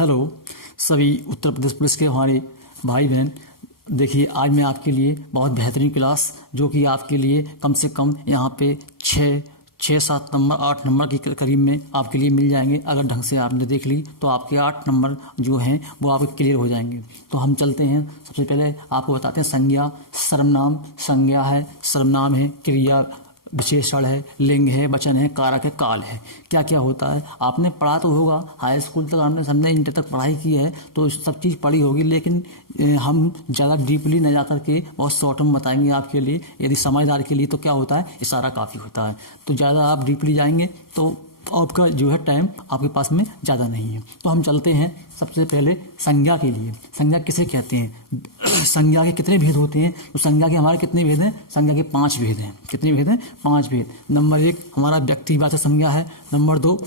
Hello सभी Uttar Pradesh police के हमारे भाई बहन। देखिए आज मैं आपके लिए बहुत बेहतरीन क्लास जो कि आपके लिए कम से कम यहाँ पे 7 नंबर 8 नंबर के करीब में आपके लिए मिल जाएंगे। अगर ढंग से आपने देख ली तो आपके 8 नंबर जो हैं वो आपके क्लियर हो जाएंगे। तो हम चलते हैं। सबसे पहले आपको बताते हैं संज्ञा सर्वनाम। संज्ञा है, सर्वनाम है, क्रिया विशेषण है, लिंग है, वचन है, कारक है, काल है। क्या क्या होता है आपने पढ़ा तो होगा, हाई स्कूल तक हमने समझे, इंटर तक पढ़ाई की है तो सब चीज़ पढ़ी होगी, लेकिन हम ज़्यादा डीपली न जा करके बहुत शॉर्ट में बताएंगे आपके लिए। यदि समझदार के लिए तो क्या होता है, इशारा काफ़ी होता है। तो ज़्यादा आप डीपली जाएंगे तो आपका जो है टाइम आपके पास में ज़्यादा नहीं है। तो हम चलते हैं सबसे पहले संज्ञा के लिए। संज्ञा किसे कहते हैं, संज्ञा के कितने भेद होते हैं? तो संज्ञा के हमारे कितने भेद हैं? संज्ञा के 5 भेद हैं। कितने भेद हैं? 5 भेद। नंबर 1 हमारा व्यक्तिवाचक संज्ञा है। नंबर 2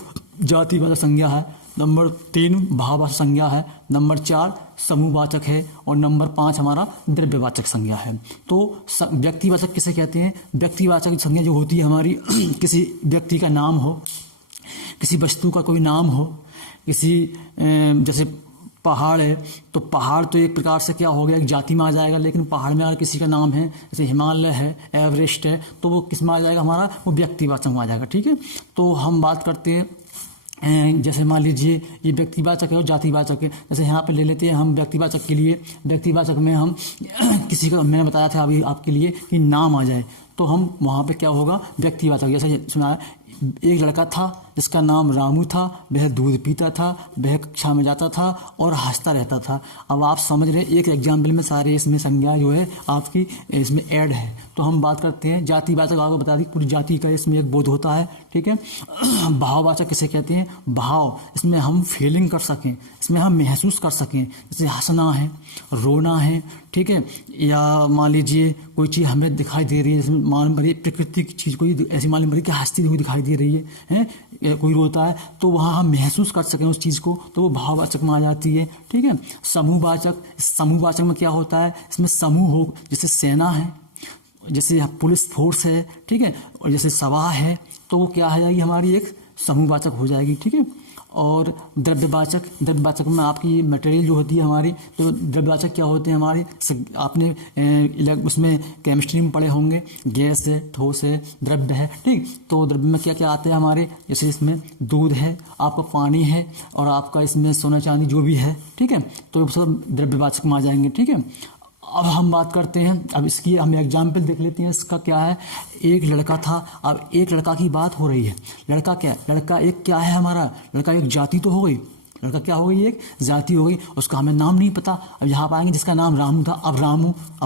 जातिवाचक संज्ञा है। नंबर 3 भाववाचक संज्ञा है। नंबर 4 समूहवाचक है। और नंबर 5 हमारा द्रव्यवाचक संज्ञा है। तो व्यक्तिवाचक किसे कहते हैं? व्यक्तिवाचक संज्ञा जो होती है हमारी किसी व्यक्ति का नाम हो, किसी वस्तु का कोई नाम हो, किसी जैसे पहाड़ है तो पहाड़ तो एक प्रकार से क्या हो गया, एक जाति में आ जाएगा। लेकिन पहाड़ में अगर किसी का नाम है, जैसे हिमालय है, एवरेस्ट है, तो वो किस में आ जाएगा, हमारा वो व्यक्तिवाचक में आ जाएगा। ठीक है। तो हम बात करते हैं, जैसे मान लीजिए ये व्यक्तिवाचक है और जातिवाचक है। जैसे यहाँ पे ले लेते हैं हम व्यक्तिवाचक के लिए। व्यक्तिवाचक में हम किसी का, मैंने बताया था अभी आपके लिए कि नाम आ जाए तो हम वहाँ पे क्या होगा, व्यक्तिवाचक। जैसे सुना, एक लड़का था जिसका नाम रामू था, वह दूध पीता था, वह कक्षा में जाता था और हंसता रहता था। अब आप समझ रहे हैं, एक एग्जाम्पल में सारे इसमें संज्ञा जो है आपकी इसमें ऐड है। तो हम बात करते हैं जातिवाचक। आपको बता दी पूरी जाति का इसमें एक बोध होता है। ठीक है। भाववाचक किसे कहते हैं? भाव, इसमें हम फीलिंग कर सकें, इसमें हम महसूस कर सकें। जैसे हंसना है, रोना है, ठीक है, या मान लीजिए कोई चीज़ हमें दिखाई दे रही है, इसमें मान भरी प्रकृति की चीज़ कोई ऐसी मान भरी कि हंसती हुई दिखाई दे रही है, कोई रोता है, तो वहाँ हम महसूस कर सकें उस चीज़ को, तो वो भाववाचक में आ जाती है। ठीक है। समूहवाचक, समूहवाचक में क्या होता है, इसमें समूह हो, जैसे सेना है, जैसे पुलिस फोर्स है, ठीक है, और जैसे सभा है, तो वो क्या आ जाएगी, हमारी एक समूहवाचक हो जाएगी। ठीक है। और द्रव्यवाचक, द्रव्यवाचक में आपकी मटेरियल जो होती है हमारी, तो द्रव्यवाचक क्या होते हैं हमारे, आपने उसमें केमिस्ट्री में पढ़े होंगे, गैस है, ठोस है, द्रव्य है। ठीक। तो द्रव्य में क्या क्या आते हैं हमारे, जैसे इसमें दूध है, आपका पानी है, और आपका इसमें सोना चांदी जो भी है। ठीक है। तो सब द्रव्यवाचक में आ जाएंगे। ठीक है। अब हम बात करते हैं, अब इसकी हम एग्जाम्पल देख लेते हैं। इसका क्या है, एक लड़का था। अब एक लड़का की बात हो रही है। लड़का क्या है, लड़का एक क्या है हमारा, लड़का एक जाति तो हो गई, लड़का क्या हो गई, एक जाति हो गई। उसका हमें नाम नहीं पता। अब यहाँ पाएंगे जिसका नाम रामू था, अब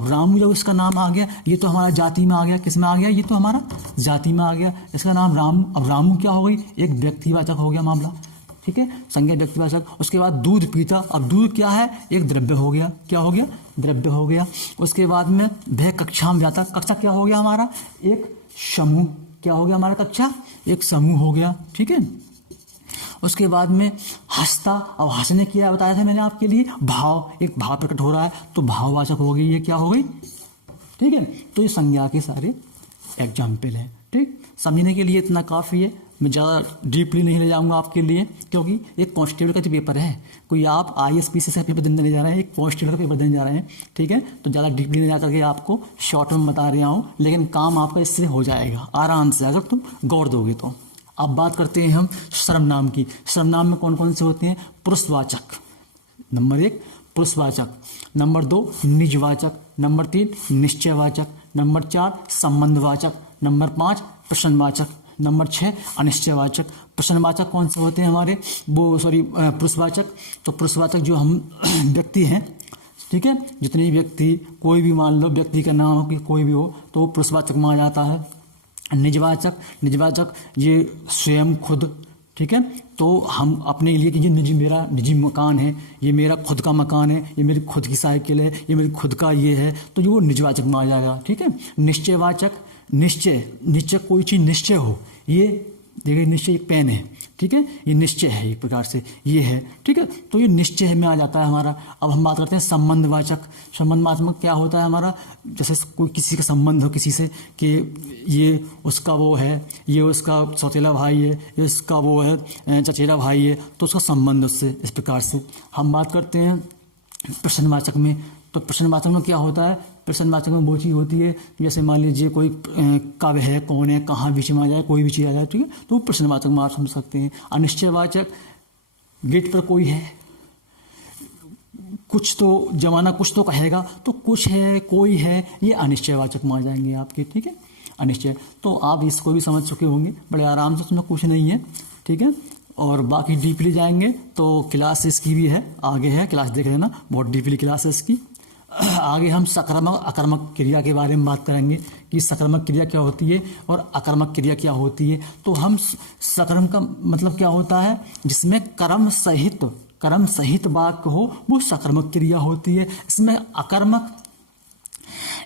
रामू जब इसका नाम आ गया, ये तो हमारा जाति में आ गया। किस में आ गया, ये तो हमारा जाति में आ गया। इसका नाम रामू, अब रामू क्या हो गई, एक व्यक्तिवाचक हो गया मामला। ठीक है, संज्ञा व्यक्तिवाचक। उसके बाद दूध पीता, अब दूध क्या है, एक द्रव्य हो गया। क्या हो गया, द्रव्य हो गया। उसके बाद में वह कक्षा में जाता, कक्षा क्या हो गया हमारा, एक समूह। क्या हो गया हमारा, कक्षा एक समूह हो गया। ठीक है। उसके बाद में हंसता, अब हंसने की बताया था मैंने आपके लिए, भाव, एक भाव प्रकट हो रहा है तो भाववाचक हो गई, ये क्या हो गई। ठीक है। तो ये संज्ञा के सारे एग्जाम्पल हैं। ठीक, समझने के लिए इतना काफ़ी है। मैं ज़्यादा डीपली नहीं ले जाऊंगा आपके लिए, क्योंकि एक कांस्टेबल का जो पेपर है, कोई आप ISPC से पेपर देने जा रहे हैं, एक कांस्टेबल का पेपर देने जा रहे हैं। ठीक है। तो ज़्यादा डीपली नहीं जा करके आपको शॉर्ट में बता रहा हूँ, लेकिन काम आपका इससे हो जाएगा आराम से, अगर तुम गौर दोगे तो। अब बात करते हैं हम सर्वनाम की। सर्वनाम में कौन कौन से होते हैं? पुरुषवाचक, नंबर 1 पुरुषवाचक, नंबर 2 निजवाचक, नंबर 3 निश्चयवाचक, नंबर 4 संबंधवाचक, नंबर 5 प्रश्नवाचक, नंबर 6 अनिश्चयवाचक। प्रश्नवाचक कौन से होते हैं हमारे, वो पुरुषवाचक। तो पुरुषवाचक जो हम व्यक्ति हैं, ठीक है, जितने व्यक्ति, कोई भी मान लो व्यक्ति का नाम हो कि कोई भी हो, तो वो पुरुषवाचक में आ जाता है। निजवाचक, निजवाचक ये स्वयं खुद। ठीक है। तो हम अपने लिए कि ये निजी, मेरा निजी मकान है, ये मेरा खुद का मकान है, ये मेरी खुद की साइकिल है, ये मेरी खुद का ये है, तो ये वो निजवाचक में आ जाएगा। ठीक है। निश्चयवाचक, निश्चय, निश्चय कोई चीज़ निश्चय हो, ये देखिए निश्चय एक पेन है, ठीक है, ये निश्चय है एक प्रकार से, ये है, ठीक है, तो ये निश्चय में आ जाता है हमारा। अब हम बात करते हैं संबंधवाचक। संबंधवाचक क्या होता है हमारा, जैसे कोई किसी का संबंध हो किसी से कि ये उसका वो है, ये उसका सौतेला भाई है, ये इसका वो है चचेरा भाई है, तो उसका संबंध उससे, इस प्रकार से। हम बात करते हैं प्रश्नवाचक में, तो प्रश्नवाचक में क्या होता है, प्रश्नवाचक में वो चीज़ होती है जैसे मान लीजिए कोई कब है, कौन है, कहाँ बीच में आ जाए, कोई भी चीज़ आ जाए, ठीक है, तो वो प्रश्नवाचक में आप समझ सकते हैं। अनिश्चयवाचक, गेट पर कोई है, कुछ तो जमाना कुछ तो कहेगा, तो कुछ है, कोई है, ये अनिश्चयवाचक में आ जाएंगे आपके, ठीक है, अनिश्चय। तो आप इसको भी समझ चुके होंगे बड़े आराम से, उसमें कुछ नहीं है, ठीक है। और बाकी डीपली जाएंगे तो क्लास इसकी भी है, आगे है क्लास, देख लेना, बहुत डीपली क्लास है इसकी। आगे हम सकारात्मक आक्रामक क्रिया के बारे में बात करेंगे कि सकारात्मक क्रिया क्या होती है और आक्रामक क्रिया क्या होती है। तो हम सकारात्मक का मतलब क्या होता है, जिसमें कर्म सहित वाक्य हो, वो सकारात्मक क्रिया होती है। इसमें आक्रामक,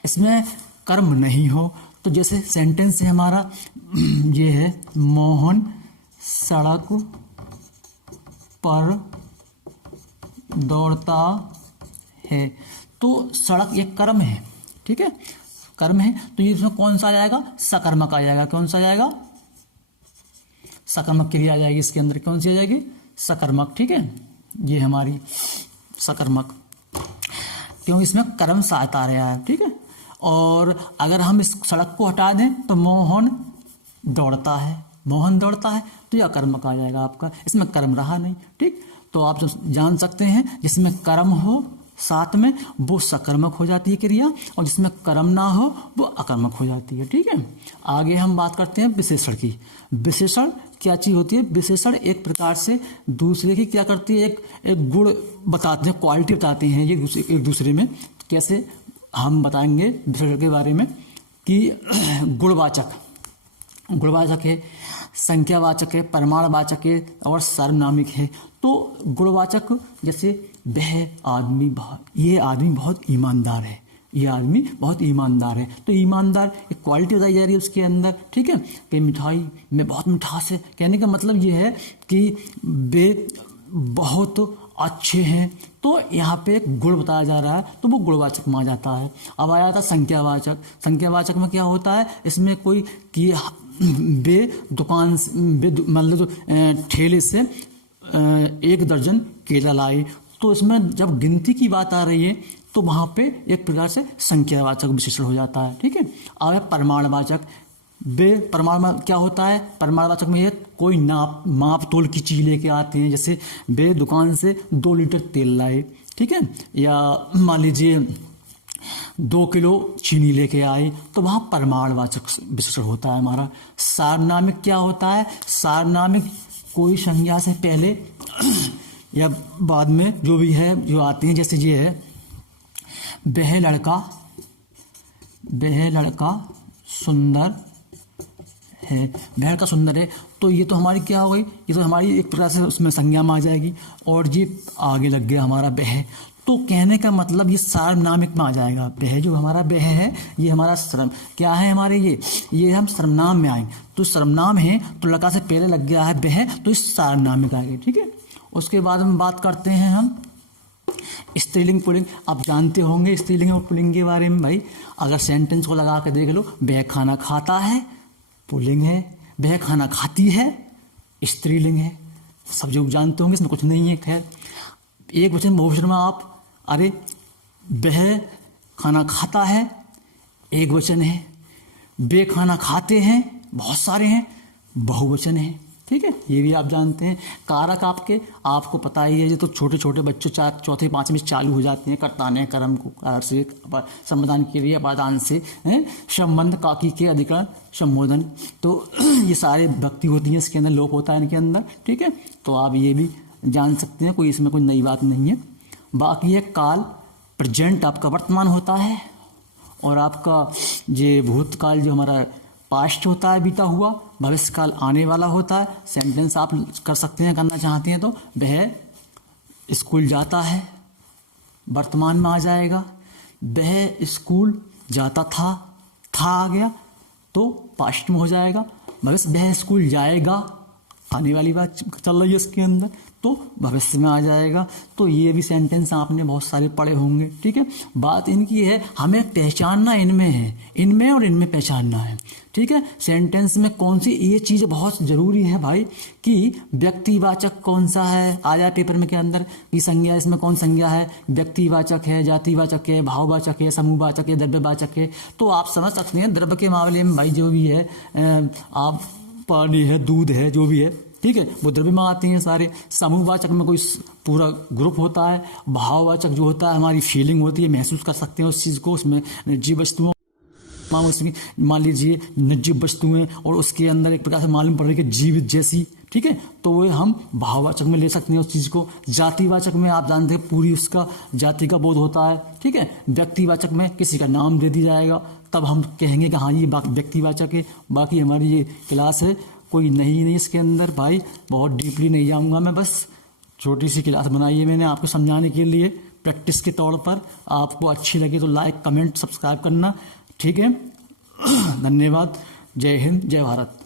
इसमें कर्म नहीं हो, तो जैसे सेंटेंस है हमारा ये है, मोहन सड़क पर दौड़ता है, तो सड़क एक कर्म है, ठीक है, कर्म है, तो ये इसमें कौन सा आ जाएगा, सकर्मक आ जाएगा। कौन सा आ जाएगा, सकर्मक क्रिया आ जाएगी इसके अंदर, कौन सी आ जाएगी, सकर्मक, ठीक है, ये हमारी सकर्मक, क्यों इसमें कर्म साथ आ रहा है, ठीक है। और अगर हम इस सड़क को हटा दें तो मोहन दौड़ता है, मोहन दौड़ता है, तो यह कर्मक आ जाएगा आपका, इसमें कर्म रहा नहीं, ठीक। तो आप जान सकते हैं जिसमें कर्म हो साथ में वो सकर्मक हो जाती है क्रिया, और जिसमें कर्म ना हो वो अकर्मक हो जाती है, ठीक है। आगे हम बात करते हैं विशेषण की। विशेषण क्या चीज़ होती है, विशेषण एक प्रकार से दूसरे की क्या करती है, एक गुण बताते हैं, क्वालिटी बताते हैं ये एक दूसरे में। कैसे हम बताएंगे विशेषण के बारे में कि गुणवाचक है, संख्यावाचक है, परिमाणवाचक है और सार्वनामिक है। तो गुणवाचक जैसे ये आदमी बहुत ईमानदार है, ये आदमी बहुत ईमानदार है, तो ईमानदार एक क्वालिटी बताई जा रही है उसके अंदर, ठीक है। कि मिठाई में बहुत मिठास है, कहने का मतलब ये है कि वे बहुत अच्छे हैं, तो यहाँ पे एक गुण बताया जा रहा है, तो वो गुणवाचक में आ जाता है। अब आया था संख्यावाचक। संख्यावाचक में क्या होता है, इसमें कोई कि वे दुकान मतलब ठेले से 1 दर्जन केला लाए, तो इसमें जब गिनती की बात आ रही है तो वहाँ पे एक प्रकार से संख्यावाचक विशेषण हो जाता है, ठीक है। अब है प्रमाणवाचक। प्रमाण क्या होता है, प्रमाणवाचक में ये कोई माप तोल की चीज लेके आते हैं, जैसे वे दुकान से 2 लीटर तेल लाए, ठीक है, या मान लीजिए 2 किलो चीनी लेके आए, तो वहाँ प्रमाणवाचक विशेषण होता है हमारा। सार्वनामिक क्या होता है, सार्वनामिक कोई संज्ञा से पहले या बाद में जो भी है जो आती है, जैसे ये है वह लड़का सुंदर है, वह लड़का सुंदर है, तो ये तो हमारी क्या हो गई, ये तो हमारी एक प्रकार से उसमें संज्ञा में आ जाएगी, और ये आगे लग गया हमारा वह, तो कहने का मतलब ये सार्वनामिक में आ जाएगा। वह जो हमारा वह है ये हमारा सर्वनाम क्या है, हमारे ये हम सर्वनाम में आए, तो सर्वनाम है तो लड़का से पहले लग गया है वह, तो इस सार्वनामिक आ गए, ठीक है। उसके बाद हम बात करते हैं हम स्त्रीलिंग पुल्लिंग। आप जानते होंगे स्त्रीलिंग और पुल्लिंग के बारे में भाई, अगर सेंटेंस को लगा कर देख लो, वह खाना खाता है पुल्लिंग है, वह खाना खाती है स्त्रीलिंग है, सब लोग जानते होंगे, इसमें कुछ नहीं है। खैर एक वचन बहुवचन में आप, अरे वह खाना खाता है एक वचन है, वे खाना खाते हैं बहुत सारे हैं बहुवचन है, ठीक है, ये भी आप जानते हैं। कारक आपको पता ही है, ये तो छोटे छोटे बच्चों चौथे पाँचवीं में चालू हो जाते हैं, कर्ताने कर्म को कारक से संबोधन के लिए अपादान से संबंध काकी के अधिकरण संबोधन, तो ये सारे भक्ति होती है इसके अंदर, लोप होता है इनके अंदर, ठीक है। तो आप ये भी जान सकते हैं, कोई इसमें कोई नई बात नहीं है। बाकी है काल, प्रेजेंट आपका वर्तमान होता है, और आपका ये भूतकाल जो हमारा पास्ट होता है बीता हुआ, भविष्य काल आने वाला होता है। सेंटेंस आप कर सकते हैं, करना चाहते हैं तो वह स्कूल जाता है वर्तमान में आ जाएगा, वह स्कूल जाता था आ गया तो पास्ट में हो जाएगा। भविष्य वह स्कूल जाएगा, आने वाली बात चल रही है इसके अंदर, तो भविष्य में आ जाएगा। तो ये भी सेंटेंस आपने बहुत सारे पढ़े होंगे, ठीक है। बात इनकी है, हमें पहचानना इनमें है, इनमें और इनमें पहचानना है, ठीक है। सेंटेंस में कौन सी, ये चीज़ बहुत ज़रूरी है भाई कि व्यक्तिवाचक कौन सा है, आ जाए पेपर में के अंदर की संज्ञा, इसमें कौन संज्ञा है, व्यक्तिवाचक है, जातिवाचक है, भाववाचक है, समूहवाचक है, द्रव्यवाचक है। तो आप समझ सकते हैं द्रव्य के मामले में भाई जो भी है, आप पानी है, दूध है, जो भी है, ठीक है, वो द्रव्य में आती हैं सारे। समूहवाचक में कोई पूरा ग्रुप होता है। भाववाचक जो होता है हमारी फीलिंग होती है, महसूस कर सकते हैं उस चीज़ को, उसमें निर्जीव वस्तुओं, उसमें मान लीजिए निर्जीव वस्तुएं, और उसके अंदर एक प्रकार से मालूम पड़ रही है कि जीवित जैसी, ठीक है, तो वो हम भाववाचक में ले सकते हैं उस चीज़ को। जातिवाचक में आप जानते हैं पूरी उसका जाति का बोध होता है, ठीक है। व्यक्तिवाचक में किसी का नाम दे दिया जाएगा, तब हम कहेंगे कि हाँ ये व्यक्तिवाचक है। बाकी हमारी ये क्लास है, कोई नहीं इसके अंदर भाई, बहुत डीपली नहीं जाऊंगा मैं, बस छोटी सी क्लास बनाई है मैंने आपको समझाने के लिए, प्रैक्टिस के तौर पर। आपको अच्छी लगी तो लाइक, कमेंट, सब्सक्राइब करना, ठीक है। धन्यवाद। जय हिंद, जय भारत।